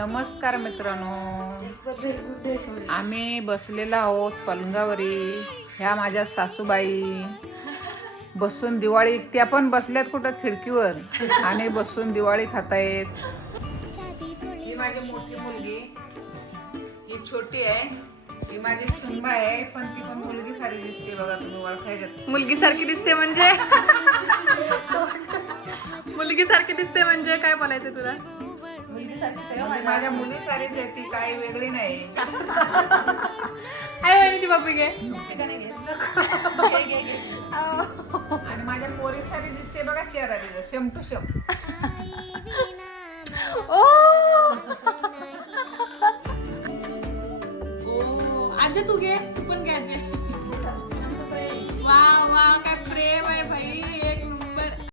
नमस्कार मित्रांनो, आम्ही बसलेलो आहोत पलंगावरी. ह्या माझ्या सासूबाई बसून दिवाळी, त्या पण बसल्यात कुठं खिडकीवर आणि बसून दिवाळी खातायत. ही माझी मोठी मुलगी, ही छोटी आहे, ही माझी सुनबाई आहे, पण ती पण मुलगी सारी दिसते बघा. तुम्ही ओळखायच्यात मुलगी सारखी दिसते म्हणजे मुलगी सारखी दिसते म्हणजे काय बोलायचं तुला? म्हणजे माझ्या मुली सारीच आहे, ती काही वेगळी नाही. आई वहिनीची पप्पी घे. आणि माझ्या पोरी सारी दिसते बघा, चेहरा तिचा सेम टू सेम. ओ आजी तू घे, तू पण घे आजी. वा वा काय प्रेम